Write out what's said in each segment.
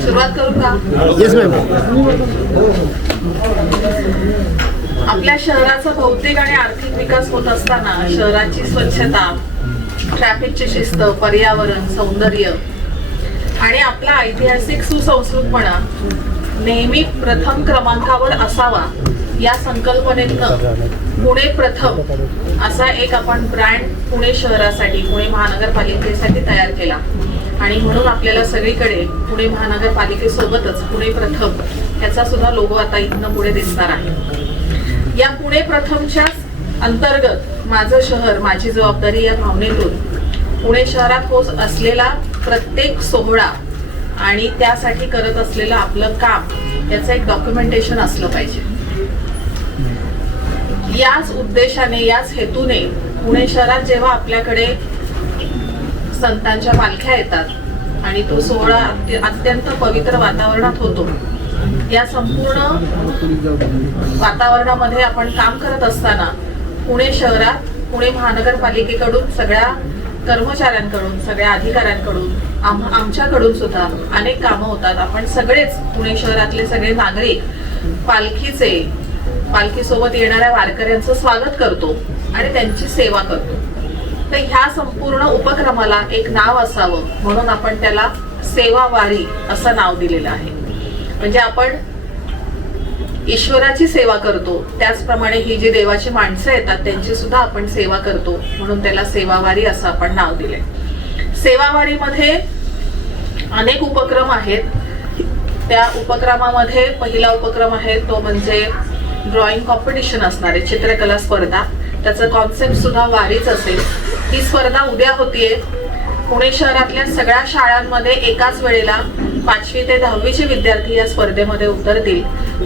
सुरुवात करू का? Yes ma'am. आपल्या शहराचा भौतिक आणि आर्थिक विकास होत असताना शहराची स्वच्छता, ट्रॅफिकची शिस्त, पर्यावरण, सौंदर्य आणि आपला ऐतिहासिक सुसंस्कृतपणा नेहमी प्रथम क्रमांकावर असावा या संकल्पनेतनं पुणे प्रथम असा एक आपण ब्रँड पुणे शहरासाठी, पुणे महानगरपालिकेसाठी तयार केला. आणि म्हणून आपल्याला सगळीकडे पुणे महानगरपालिकेसोबतच पुणे प्रथम याचा सुद्धा लोगो आता इथनं पुढे दिसणार आहे. या पुणे प्रथमच्या अंतर्गत माझं शहर माझी जबाबदारी या भावनेतून पुणे शहरात होत असलेला प्रत्येक सोहळा आणि त्यासाठी करत असलेलं आपलं काम याचं एक डॉक्युमेंटेशन असलं पाहिजे. याच उद्देशाने, याच हेतूने पुणे शहरात जेव्हा आपल्याकडे संतांच्या पालख्या येतात आणि तो सोहळा अत्यंत पवित्र वातावरणात होतो, या संपूर्ण वातावरणामध्ये आपण काम करत असताना पुणे शहरात पुणे महानगरपालिकेकडून, सगळ्या कर्मचाऱ्यांकडून, सगळ्या अधिकाऱ्यांकडून, आमच्याकडून सुद्धा अनेक कामं होतात. आपण सगळेच पुणे शहरातले सगळे नागरिक पालखीसोबत येणाऱ्या वारकऱ्यांचं स्वागत करतो आणि त्यांची सेवा करतो. तर ह्या संपूर्ण उपक्रमाला एक नाव असावं म्हणून आपण त्याला सेवा वारी असं नाव दिलेलं आहे. म्हणजे आपण ईश्वराची सेवा करतो, त्याचप्रमाणे ही जी देवाची माणसं येतात त्यांची सुद्धा आपण सेवा करतो, म्हणून त्याला सेवावारी असं आपण नाव दिले. सेवावारीमध्ये अनेक उपक्रम आहेत. त्या उपक्रमामध्ये पहिला उपक्रम आहे तो म्हणजे ड्रॉइंग कॉम्पिटिशन असणार आहे, चित्रकला स्पर्धा. त्याचं कॉन्सेप्ट सुद्धा वारीच असेल. ही स्पर्धा उद्या होतीये. पुणे शहरातल्या सगळ्या शाळांमध्ये एकाच वेळेला 5वी ते 10वीचे विद्यार्थी या स्पर्धेमध्ये उतरतील.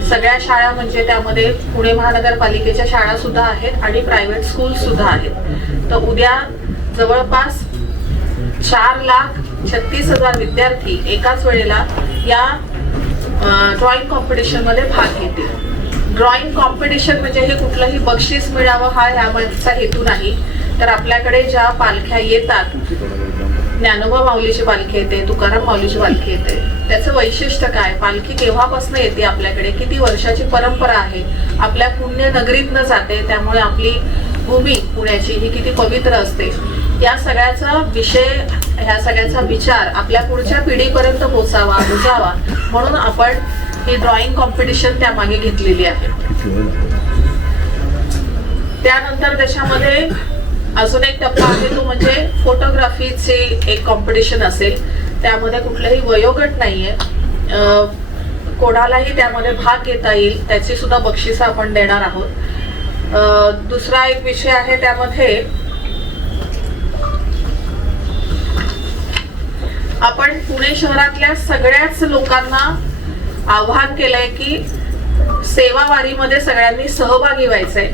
सगळ्या शाळा म्हणजे त्यामध्ये पुणे महानगरपालिकेच्या शाळा सुद्धा आहेत आणि प्रायव्हेट स्कूल सुद्धा आहेत. तर उद्या जवळपास 4,36,000 विद्यार्थी एकाच वेळेला या ड्रॉइंग कॉम्पिटिशन मध्ये भाग घेतील. ड्रॉइंग कॉम्पिटिशन म्हणजे हे कुठलंही बक्षीस मिळावं हा यामागचा हेतू नाही. तर आपल्याकडे ज्या पालख्या येतात, ज्ञानोबा माऊलीची पालखी येते, तुकाराम माऊलीची पालखी येते, त्याचं वैशिष्ट्य काय, पालखी केव्हापासून येते, आपल्याकडे किती वर्षाची परंपरा आहे, आपल्या पुण्य नगरीतनं जाते, त्यामुळे आपली भूमी पुण्याची ही किती पवित्र असते, या सगळ्याचा विषय, ह्या सगळ्याचा विचार आपल्या पुढच्या पिढीपर्यंत पोचावा, रुजावा म्हणून आपण ही ड्रॉइंग कॉम्पिटिशन त्यामागे घेतलेली आहे. त्यानंतर त्याच्यामध्ये अजून एक टप्पा आहे तो म्हणजे फोटोग्राफीचे एक कॉम्पिटिशन असेल. त्यामध्ये कुठलाही वयोगट नाहीये, कोणालाही त्यामध्ये भाग घेता येईल, त्याची सुद्धा बक्षिसं आपण देणार आहोत. दुसरा एक विषय आहे त्यामध्ये आपण पुणे शहरातल्या सगळ्याच लोकांना आवाहन केलंय की सेवावारीमध्ये सगळ्यांनी सहभागी व्हायचंय.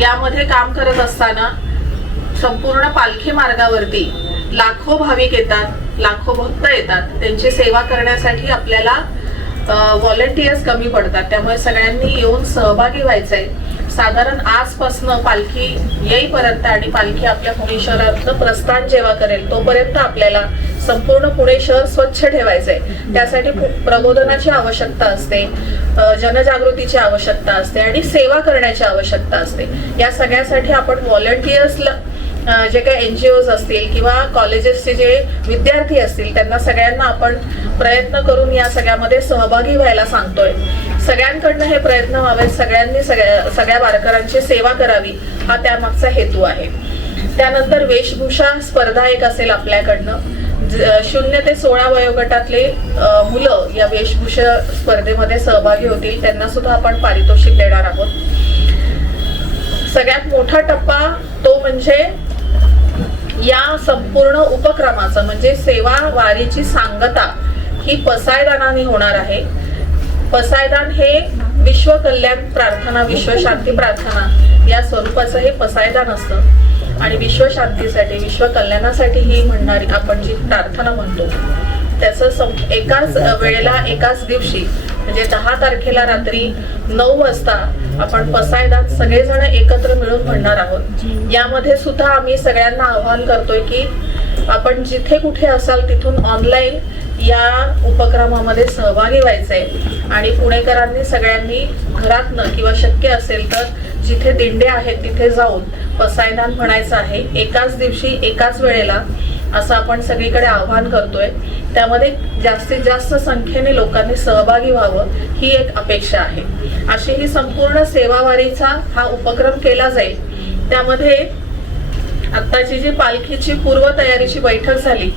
यामध्ये काम करत असताना संपूर्ण पालखी मार्गावरती लाखो भाविक येतात, लाखो भक्त येतात. त्यांची सेवा करण्यासाठी आपल्याला व्हॉलंटियर्स कमी पडतात, त्यामुळे सगळ्यांनी येऊन सहभागी व्हायचंय. साधारण आजपासून पालखी येईपर्यंत आणि पालखी आपल्या पुणे शहरातनं प्रस्थान जेव्हा करेल तोपर्यंत आपल्याला संपूर्ण पुणे शहर स्वच्छ ठेवायचंय. त्यासाठी प्रबोधनाची आवश्यकता असते, जनजागृतीची आवश्यकता असते आणि सेवा करण्याची आवश्यकता असते. या सगळ्यासाठी आपण व्हॉलंटियर्सला, जे काही NGOs असतील किंवा कॉलेजेसचे जे विद्यार्थी असतील, त्यांना सगळ्यांना आपण प्रयत्न करून या सगळ्यामध्ये सहभागी व्हायला सांगतोय. सगळ्यांकडनं हे प्रयत्न व्हावे, सगळ्यांनी सगळ्या वारकऱ्यांची सेवा करावी, हा त्यामागचा हेतू आहे. त्यानंतर वेशभूषा स्पर्धा एक असेल आपल्याकडनं. 0 ते 16 वयोगटातले मुलं या वेशभूषा स्पर्धेमध्ये सहभागी होतील, त्यांना सुद्धा आपण पारितोषिक देणार आहोत. सगळ्यात मोठा टप्पा तो म्हणजे या संपूर्ण उपक्रमाचं म्हणजे सेवा वारीची सांगता ही पसायदानाने होणार आहे. पसायदान हे विश्व कल्याण प्रार्थना, विश्व शांती प्रार्थना या स्वरूपाचं हे पसायदान असतं आणि विश्व शांतीसाठी, विश्व कल्याणासाठी ही म्हणणारी आपण जी प्रार्थना म्हणतो त्याचं एकाच वेळेला एकाच दिवशी म्हणजे 10 तारखेला रात्री 9 वाजता आपण पसायदान सगळेजण एकत्र मिळून म्हणणार आहोत. यामध्ये सुद्धा आम्ही सगळ्यांना आवाहन करतोय की आपण जिथे कुठे असाल तिथून ऑनलाईन या उपक्रमामध्ये सहभागी व्हायचंय आणि पुणेकरांनी सगळ्यांनी घरातनं किंवा शक्य असेल तर जिथे दिंड्या आहेत तिथे जाऊन पसायदान म्हणायचं आहे एकाच दिवशी एकाच वेळेला, असं आपण सगळीकडे आवाहन करतोय. त्यामध्ये जास्तीत जास्त संख्येने लोकांनी सहभागी व्हावं ही एक अपेक्षा आहे. अशी ही संपूर्ण सेवावारीचा हा उपक्रम केला जाईल. त्यामध्ये आत्ताची जी पालखीची पूर्वतयारीची बैठक झाली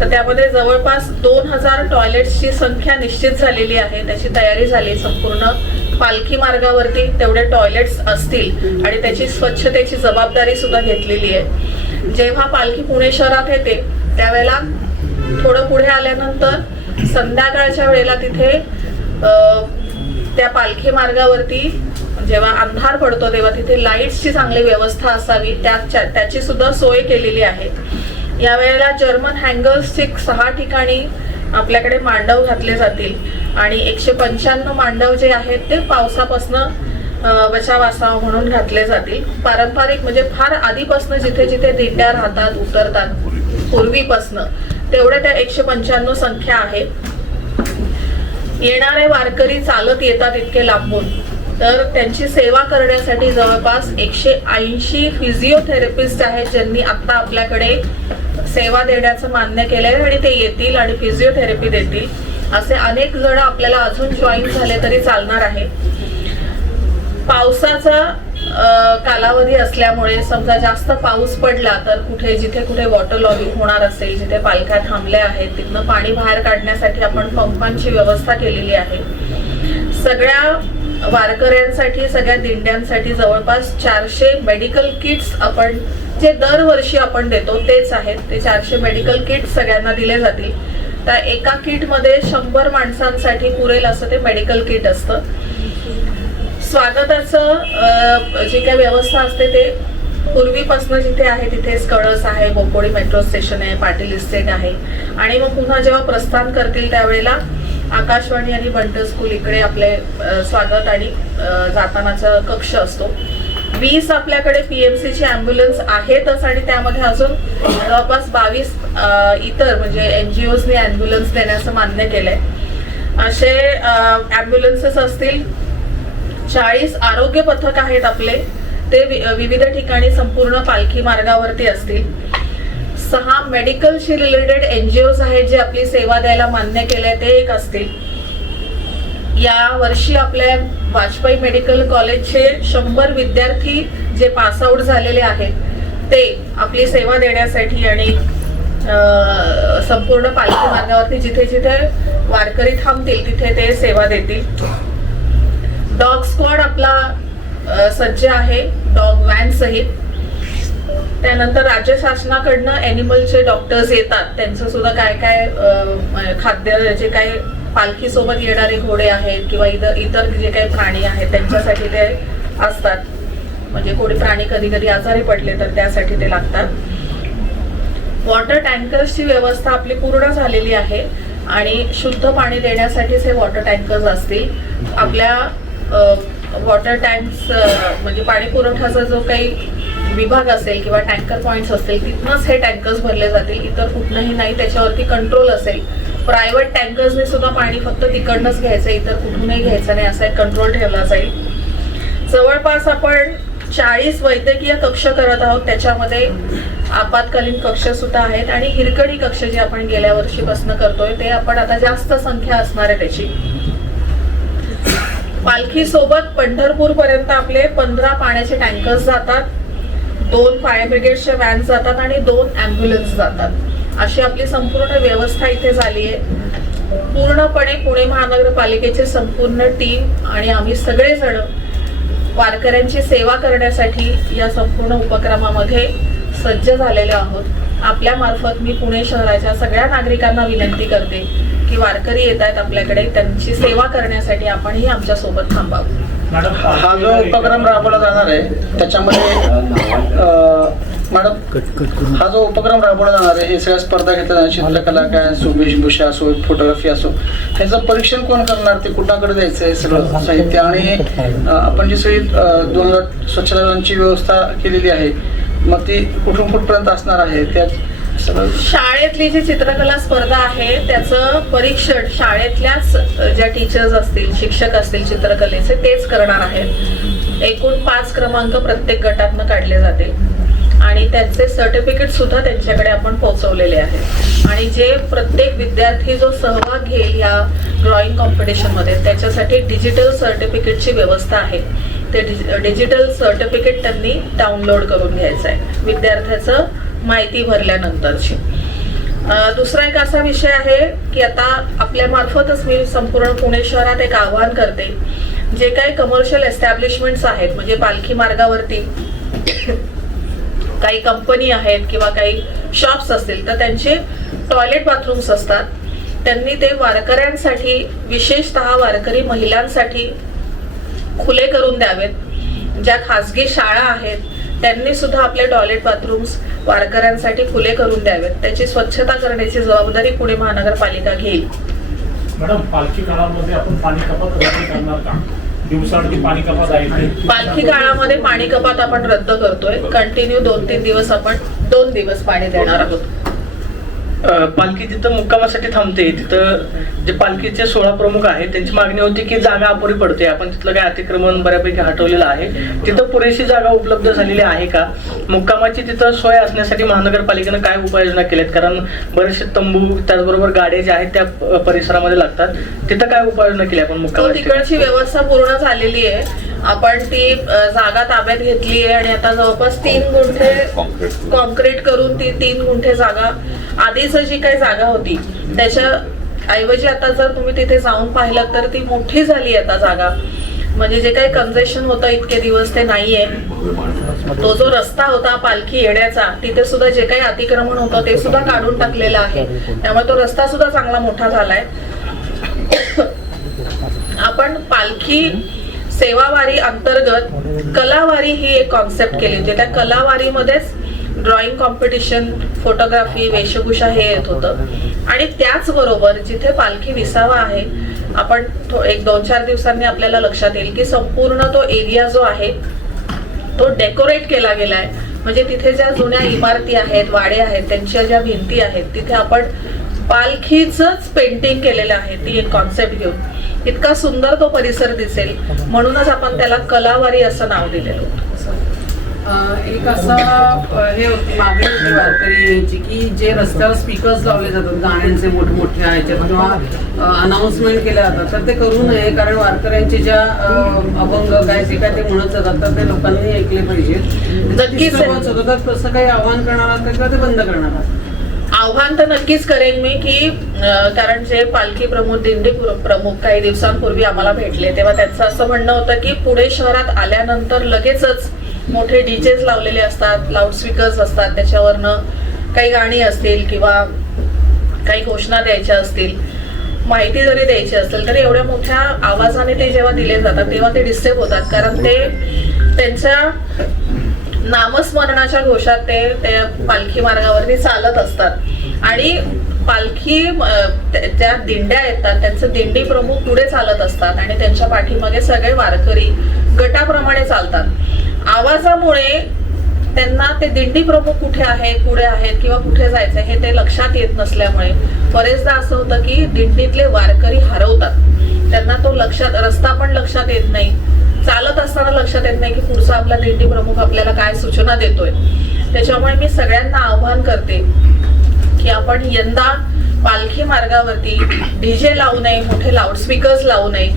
तर त्यामध्ये जवळपास 2000 टॉयलेट्सची संख्या निश्चित झालेली आहे. त्याची तयारी झाली. संपूर्ण पालखी मार्गावरती तेवढे टॉयलेट्स असतील आणि त्याची स्वच्छतेची जबाबदारी सुद्धा घेतलेली आहे. जेव्हा पालखी पुणे शहरात येते त्यावेळेला थोडं पुढे आल्यानंतर संध्याकाळच्या वेळेला तिथे त्या पालखी मार्गावरती जेव्हा अंधार पडतो तेव्हा तिथे लाईट्सची चांगली व्यवस्था असावी त्याची सुद्धा सोय केलेली आहे. यावेळेला जर्मन हँगर्सचे 6 ठिकाणी आपल्याकडे मांडव घातले जातील आणि 195 मांडव जे आहेत ते पावसापासनं बचाव असावा म्हणून घातले जातील. पारंपरिक म्हणजे फार आधीपासनं जिथे जिथे दिंड्या राहतात उतरतात पूर्वीपासनं तेवढ्या त्या 195 संख्या आहे. येणारे वारकरी चालत येतात इतके लांबून, तर त्यांची सेवा करण्यासाठी जवळपास 180 फिजिओथेरपिस्ट आहेत ज्यांनी आता आपल्याकडे सेवा देण्याचं मान्य केलंय आणि ते येतील आणि फिजिओथेरपी देतील. असे अनेक जण आपल्याला अजून जॉईन झाले तरी चालणार आहे. पावसाचा कालावधी असल्यामुळे समजा जास्त पाऊस पडला तर जिथे कुठे वॉटर लॉगिंग होणार असेल, जिथे पालख्या थांबल्या आहेत तिथनं पाणी बाहेर काढण्यासाठी आपण पंपांची व्यवस्था केलेली आहे. सगळ्या वारकऱ्यांसाठी, सगळ्या दिंड्यांसाठी जवळपास 400 मेडिकल किट्स आपण जे दरवर्षी आपण देतो तेच आहेत. ते 400 मेडिकल किट्स सगळ्यांना दिले जातील. त्या एका किटमध्ये 100 माणसांसाठी पुरेल असं ते मेडिकल किट असतं. स्वागताचं जी काही व्यवस्था असते ते पूर्वीपासून जिथे आहे तिथेच कळस आहे, बोपोडी मेट्रो स्टेशन आहे, पाटील इस्टेट आहे आणि मग पुन्हा जेव्हा प्रस्थान करतील त्यावेळेला आकाशवाणी आणि बंट स्कूल इकडे आपले स्वागत आणि जातानाचा कक्ष असतो. 20 आपल्याकडे पीएमसीची ॲम्ब्युलन्स आहेतच आणि त्यामध्ये अजून जवळपास 22 इतर म्हणजे NGOजने ॲम्ब्युलन्स देण्याचं मान्य केलंय. असे ॲम्ब्युलन्सेस असतील. 40 आरोग्य पथक आहेत आपले, ते विविध ठिकाणी संपूर्ण पालखी मार्गावरती असतील. 6 मेडिकलशी रिलेटेड NGOज आहेत जे आपली सेवा द्यायला मान्य केले ते एक असतील. या वर्षी आपल्या वाजपेयी मेडिकल कॉलेजचे 100 विद्यार्थी जे पास आउट झालेले आहेत ते आपली सेवा देण्यासाठी आणि संपूर्ण पालखी मार्गावरती जिथे जिथे वारकरी थांबतील तिथे ते सेवा देतील. डॉग स्क्वॉड आपला सज्ज आहे डॉग व्हॅन सहित. त्यानंतर राज्य शासनाकडनं ॲनिमलचे डॉक्टर्स येतात, त्यांचं सुद्धा काय काय खाद्य जे काही पालखी सोबत येणारे घोडे आहेत किंवा इतर जे काही प्राणी आहेत त्यांच्यासाठी ते असतात. म्हणजे कोणी प्राणी कधी कधी आजारी पडले तर त्यासाठी ते लागतात. वॉटर टँकर्सची व्यवस्था आपली पूर्ण झालेली आहे आणि शुद्ध पाणी देण्यासाठीच हे वॉटर टँकर्स असतील. आपल्या वॉटर टँक्स म्हणजे पाणी पुरवठ्याचा जो काही विभाग असेल किंवा टँकर पॉइंट्स असतील तिथनंच हे टँकर्स भरले जातील, इतर कुठनंही नाही. त्याच्यावरती कंट्रोल असेल. प्रायव्हेट टँकर्सने सुद्धा पाणी फक्त तिकडनंच घ्यायचं, इतर कुठूनही घ्यायचं नाही असा एक कंट्रोल ठेवला जाईल. जवळपास आपण 40 वैद्यकीय कक्ष करत आहोत. त्याच्यामध्ये आपत्कालीन कक्ष सुद्धा आहेत आणि हिरकणी कक्ष जे आपण गेल्या वर्षीपासून करतोय ते आपण आता जास्त संख्या असणार आहे त्याची. पालखी सोबत पंढरपूर पर्यंत आपले 15 पाण्याचे टँकर्स जातात, 2 फायर ब्रिगेडच्या व्हॅन्स जातात आणि 2 ॲम्ब्युलन्स जातात. अशी आपली संपूर्ण व्यवस्था इथे झाली आहे. पूर्णपणे पुणे महानगरपालिकेची संपूर्ण टीम आणि आम्ही सगळेजण वारकऱ्यांची सेवा करण्यासाठी या संपूर्ण उपक्रमामध्ये सज्ज झालेले आहोत. आपल्या मार्फत मी पुणे शहराच्या सगळ्या नागरिकांना विनंती करते की वारकरी येत आहेत आपल्याकडे, त्यांची सेवा करण्यासाठी आपणही आमच्या सोबत थांबावं. हा जो उपक्रम राबवला जाणार आहे त्याच्यामध्ये मॅडम हा जो उपक्रम राबवला जाणार आहे, हे सगळ्या स्पर्धा घेतल्या, चित्रकला काय असो, वेशभूषा असो, फोटोग्राफी असो, ह्याचं परीक्षण कोण करणार, ते कुणाकडे द्यायचं आहे सगळं साहित्य, आणि आपण जी सगळी 2000 स्वच्छतागृहांची व्यवस्था केलेली आहे मग ती कुठून कुठपर्यंत असणार आहे, त्यात सगळं शाळेतली जी चित्रकला स्पर्धा आहे त्याचं परीक्षण शाळेतल्याच ज्या टीचर्स असतील, शिक्षक असतील चित्रकलेचे, तेच करणार आहेत. एकूण 5 क्रमांक प्रत्येक गटातनं काढले जातील आणि त्यांचे सर्टिफिकेट सुद्धा त्यांच्याकडे आपण पोहोचवलेले आहेत. आणि जे प्रत्येक विद्यार्थी जो सहभाग घेईल या ड्रॉइंग कॉम्पिटिशनमध्ये त्याच्यासाठी डिजिटल सर्टिफिकेटची व्यवस्था आहे. ते डिजिटल सर्टिफिकेट त्यांनी डाउनलोड करून घ्यायचं आहे विद्यार्थ्याचं माहिती भरल्यानंतरची. दुसरा एक असा विषय आहे की आता आपल्या मार्फतच मी संपूर्ण पुणे शहरात एक आवाहन करते, जे काही कमर्शियल एस्टॅब्लिशमेंट्स आहेत म्हणजे पालखी मार्गावरती काही कंपनी आहेत किंवा काही शॉप्स असतील तर त्यांचे टॉयलेट बाथरूम्स असतात, त्यांनी ते वारकऱ्यांसाठी विशेषतः वारकरी महिलांसाठी खुले करून द्यावेत. ज्या खासगी शाळा आहेत त्यांनी सुद्धा आपले टॉयलेट बाथरूम्स वारकऱ्यांसाठी खुले करून द्यावेत. त्याची स्वच्छता करण्याची जबाबदारी पुणे महानगरपालिका घेईल. मॅडम, पालखी काळामध्ये आपण पाणी कपात रद्द करणार का? दिवसाआधी पाणी कपात आहे. पालखी काळामध्ये पाणी कपात आपण रद्द करतोय. कंटिन्यू 2-3 दिवस आपण 2 दिवस पाणी देणार आहोत. पालखी जिथं मुक्कामासाठी थांबते तिथं जे पालखीचे 16 प्रमुख आहेत त्यांची मागणी होती की जागा अपुरी पडते, आपण तिथलं काही अतिक्रमण बऱ्यापैकी हटवलेलं आहे, तिथं पुरेशी जागा उपलब्ध झालेली आहे का? मुक्कामाची तिथं सोय असण्यासाठी महानगरपालिकेनं काय उपाययोजना केल्यात? कारण बरेचसे तंबू त्याचबरोबर गाड्या ज्या आहेत त्या परिसरामध्ये लागतात, तिथं काय उपाययोजना केली आपण मुक्कामाची? तिकडची व्यवस्था पूर्ण झालेली आहे. आपण ती जागा ताब्यात घेतली आहे आणि आता जवळपास 3 गुंठे कॉन्क्रीट करून ती 3 गुंठे जागा, आधीच जी काही जागा होती त्याच्या ऐवजी आता जर तुम्ही तिथे जाऊन पाहिलं तर ती मोठी झाली आता जागा. म्हणजे जे काही कंजेशन होतं इतके दिवस ते नाहीये. तो जो रस्ता होता पालखी येण्याचा तिथे सुद्धा जे काही अतिक्रमण होतं ते सुद्धा काढून टाकलेलं आहे, त्यामुळे तो रस्ता सुद्धा चांगला मोठा झालाय. आपण पालखी सेवावारी अंतर्गत कलावारी ही एक कॉन्सेप्ट केली होती. त्या कलावारीमध्येच ड्रॉइंग कॉम्पिटिशन, फोटोग्राफी, वेशभूषा हे येत होतं. आणि त्याचबरोबर जिथे पालखी विसावा आहे, आपण 1-2-4 दिवसांनी आपल्याला लक्षात येईल की संपूर्ण तो एरिया जो आहे तो डेकोरेट केला गेलाय. म्हणजे तिथे ज्या जुन्या इमारती आहेत, वाडे आहेत, त्यांच्या ज्या भिंती आहेत तिथे आपण पालखीचंच पेंटिंग केलेलं आहे. ती एक कॉन्सेप्ट घेऊन इतका सुंदर तो परिसर दिसेल म्हणूनच आपण त्याला कलावारी असं नाव दिलेलं होतं. एक असा हे मागणी होती वारकरी की जे रस्त्यावर स्पीकर्स लावले जातात गाण्यांचे मोठमोठे ह्याच्यात किंवा अनाउन्समेंट केल्या जातात तर ते करू नये, कारण वारकऱ्यांचे ज्या अभंग काय जे काय ते म्हणत जातात तर ते लोकांनी ऐकले पाहिजेत. नक्कीच होतात तसं काही आव्हान करणार आहात किंवा ते बंद करणार आहात? आव्हान तर नक्कीच करेन मी की कारण जे पालखी प्रमुख, दिंडी प्रमुख काही दिवसांपूर्वी आम्हाला भेटले तेव्हा त्यांचं असं म्हणणं होतं की पुणे शहरात आल्यानंतर लगेचच मोठे डीजेस लावलेले असतात, लाऊडस्पीकर्स असतात, त्याच्यावरनं काही गाणी असतील किंवा काही घोषणा द्यायच्या असतील, माहिती जरी द्यायची असेल तरी एवढ्या मोठ्या आवाजाने ते जेव्हा दिले जातात तेव्हा ते डिस्टर्ब होतात. कारण ते त्यांच्या नामस्मरणाच्या घोषात ते पालखी मार्गावरती चालत असतात आणि पालखी त्या दिंड्या येतात, त्यांचे दिंडी प्रमुख पुढे चालत असतात आणि त्यांच्या पाठीमागे सगळे वारकरी गटाप्रमाणे चालतात. आवाजामुळे त्यांना ते दिंडी प्रमुख कुठे आहेत, पुढे आहेत किंवा कुठे जायचं हे ते लक्षात येत नसल्यामुळे बरेचदा असं होतं की दिंडीतले वारकरी हरवतात. त्यांना तो रस्ता पण लक्षात येत नाही, चालत असताना लक्षात येत नाही की पुढचा आपला दिंडी प्रमुख आपल्याला काय सूचना देतोय. त्याच्यामुळे मी सगळ्यांना आवाहन करते की आपण यंदा पालखी मार्गावरती डीजे लावू नये, मोठे लाऊडस्पीकर्स लावू नये,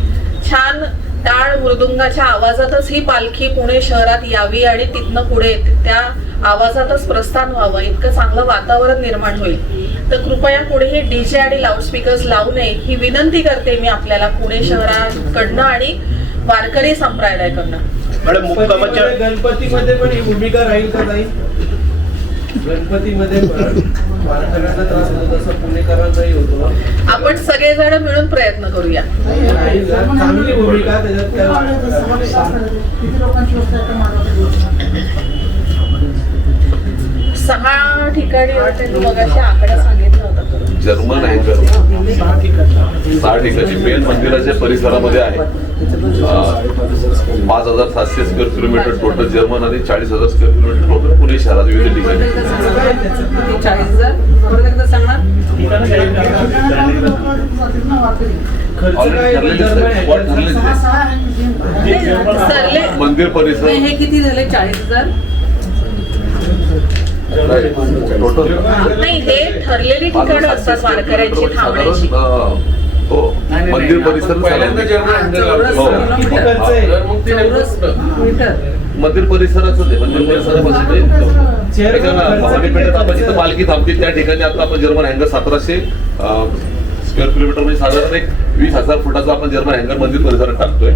छान टाळ मृदुंगाच्या आवाजातच ही पालखी पुणे शहरात यावी आणि तिथनं पुढे त्या आवाजातच प्रस्थान व्हावं, इतकं चांगलं वातावरण निर्माण होईल. तर कृपया पुढे हे डीजे आणि लाऊडस्पीकर्स लावू नये ही विनंती करते मी आपल्याला पुणे शहराकडनं आणि वारकरी संप्रदायाकडनं. मॅडम, मुक्कामाच्या गणपतीमध्ये पण ही भूमिका राहील का नाही? गणपतीमध्ये वारकऱ्यांना त्रास होतो तसं पुणेकरांचाही होतो. आपण सगळेजण मिळून प्रयत्न करूया. नाही, चांगली भूमिका त्याच्यात काय सहा ठिकाणी वाटेल मगाशी आकडा सांगितला होता तो. जर्मन अँकर 6 ठिकाणी मेन मंदिराच्या परिसरामध्ये आहे. 5,700 स्क्वेअर किलोमीटर टोटल जर्मन आणि 40,000 स्क्वेअर किलोमीटर टोटल पुणे शहरात विविध ठिकाणी. 40,000 परत एकदा सांगणार. ऑलरेडी ठरलेले स्पॉट ठरलेले सरले मंदिर परिसर हे किती झाले? 40,000. टोटल नाही, हे ठरलेली ठिकाणं असतात वारकऱ्यांची थांबण्याची. मंदिर परिसर मीटर. मंदिर परिसराचं आहे. मंदिर परिसरापासून भवानी पेठेत आपण जिथं पालखी थांबते त्या ठिकाणी आता आपण जर्मन हँगर 1700 स्क्वेअर किलोमीटर म्हणजे साधारण एक 20,000 फुटाचा आपण जर्मन हँगर मंदिर परिसरात टाकतोय.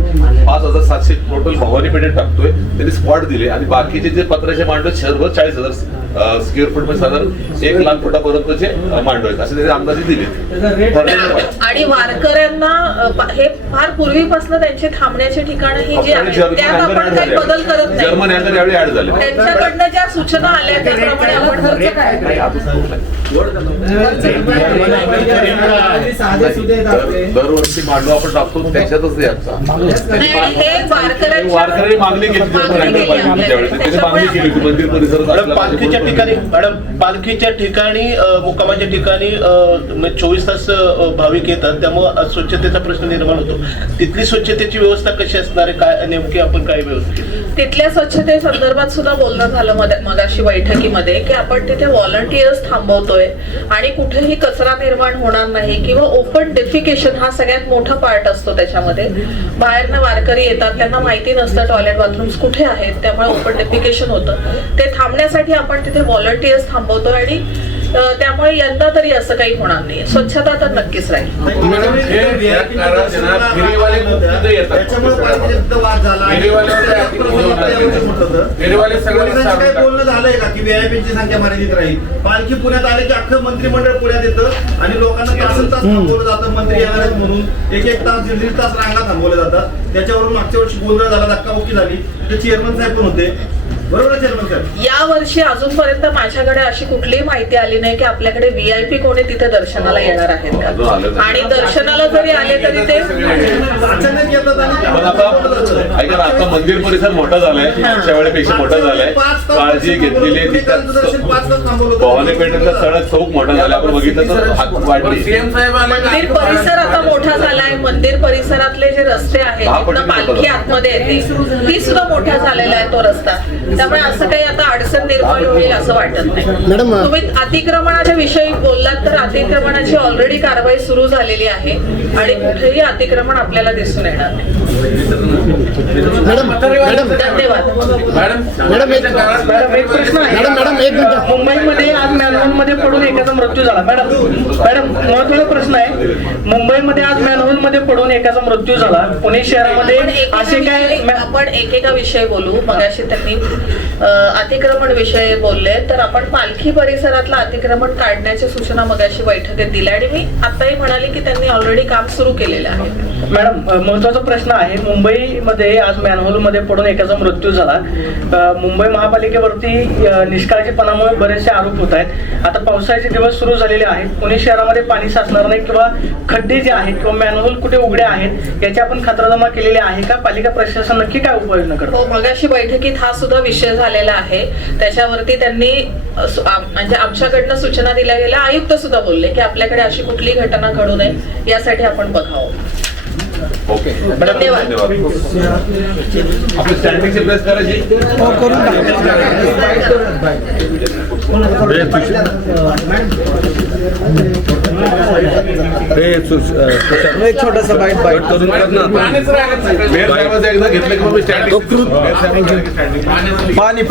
5,700 टोटल भवानी पेठेत टाकतोय. त्यांनी स्पॉट दिले आणि बाकीचे जे पत्र्याचे मांडव शहरभर 40,000 स्क्वेअर फूट म्हणजे साधारण 1,00,000 फुटापर्यंतचे मांडव आहेत असे त्याचे अंदाजे दिले. आणि वारकऱ्यांना हे फार पूर्वीपासून त्यांचे थांबण्याचे ठिकाण ही जी आहेत त्यात आपण काही बदल करत नाही. जर्मन हँगर यावेळी ऍड झाले. त्यांच्याकडनं ज्या सूचना आल्या त्याप्रमाणे आपण खर्च काय दरवर्षी मांडव आपण टाकतो त्याच्यातच हे आमचा हे वारकऱ्यांनी मागणी केली त्याने मागणी केली होती मंदिर परिसरात. पालखीच्या ठिकाणी मुक्कामाच्या ठिकाणी 24 तास भाविक येतात, त्यामुळे स्वच्छतेचा प्रश्न निर्माण होतो. तिथली स्वच्छतेची व्यवस्था कशी असणार आहे, काय नेमकी आपण काय व्यवस्था तिथल्या स्वच्छते संदर्भात सुद्धा बोलणं झालं मगाशी बैठकीमध्ये की आपण तिथे व्हॉलंटियर्स थांबवतोय आणि कुठेही कचरा निर्माण होणार नाही किंवा ओपन डेफिकेशन हा सगळ्यात मोठा पार्ट असतो त्याच्यामध्ये. बाहेरनं वारकरी येतात, त्यांना माहिती नसतं टॉयलेट बाथरूम्स कुठे आहेत, त्यामुळे ओपन डेफिकेशन होतं. ते थांबण्यासाठी आपण तिथे व्हॉलंटियर्स थांबवतोय आणि त्यामुळे यंदा तरी असं काही होणार नाही. स्वच्छता तर नक्कीच राहील. बोलणं झालंय का की व्हीआयपीची संख्या मर्यादित राहील? पालखी पुण्यात आले की अख्खं मंत्रिमंडळ पुण्यात येतं आणि लोकांना तासन तास थांबवलं जातं. मंत्री येणार आहेत म्हणून एक तास 1.5 तास रांगा थांबवल्या जातात. त्याच्यावरून मागच्या वर्षी गोंधळ झाला, धक्काबुक्की झाली. ते चेअरमन साहेब पण होते, बरोबर चेअरमन साहेब? या वर्षी अजूनपर्यंत माझ्याकडे अशी कुठलीही माहिती आली नाही की आपल्याकडे व्हीआयपी कोणी तिथे दर्शनाला येणार आहेत का. आणि दर्शनाला जरी आले तरी ते अचानक येतात पण आता ऐका ना, आता मंदिर परिसर मोठा झालाय, मागच्या वेळेपेक्षा मोठा झालाय. काळजी घेतलेली आहे. भवानी पेठेतला सडक चौक मोठा झाला, आपण बघितलं तर हात वाढली. मंदिर परिसर आता मोठा झालाय. मंदिर परिसरातले जे रस्ते आहेत तिथनं पालखी आतमध्ये येते ती सुद्धा मोठा झालेला आहे तो रस्ता. त्यामुळे असं काही आता अडचण निर्माण होईल असं वाटत नाही. तुम्ही अतिक्रमणाच्या विषयी बोललात तर अतिक्रमणाची ऑलरेडी कारवाई सुरू झालेली आहे आणि कुठेही अतिक्रमण आपल्याला दिसून येणार नाही. धन्यवाद. एक प्रश्न आहे. मुंबईमध्ये आज मॅनहोलमध्ये पडून एकाचा मृत्यू झाला. मॅडम महत्वाचा प्रश्न आहे. मुंबईमध्ये आज मॅनहोलमध्ये पडून एकाचा मृत्यू झाला. पुणे शहरामध्ये असे काय आपण एकेका विषय बोलू. मगाशी त्यांनी अतिक्रमण विषय बोलले तर आपण पालखी परिसरातलं अतिक्रमण काढण्याच्या सूचना मगाशी बैठकीत दिल्या आणि मी आताही म्हणाले की त्यांनी ऑलरेडी काम सुरू केलेलं आहे. मॅडम महत्वाचा प्रश्न आहे. मुंबईमध्ये आज मॅनहोलमध्ये पडून एकाचा मृत्यू झाला. मुंबई महापालिकेवरती निष्काळजीपणामुळे बरेचसे आरोप होत आहेत. आता पावसाळ्याचे दिवस सुरू झालेले आहेत. पुणे शहरामध्ये पाणी साचणार नाही किंवा खड्डे जे आहेत किंवा मॅनहोल कुठे उघडे आहेत याची आपण खातरजमा केलेली आहे का? पालिका प्रशासन नक्की काय उपाययोजना करतो? हो, मगाशी बैठकीत हा सुद्धा विषय झालेला आहे. त्याच्यावरती त्यांनी म्हणजे आमच्याकडनं सूचना दिल्या गेल्या. आयुक्त सुद्धा बोलले की आपल्याकडे अशी कुठली घटना घडू नये यासाठी आपण बघावं. ओके, धन्यवाद. आपली स्टँडिंगची प्रेस करायची. एक छोटासा बाईट करून एकदा घेतलं की मग स्टँडिंग पाणी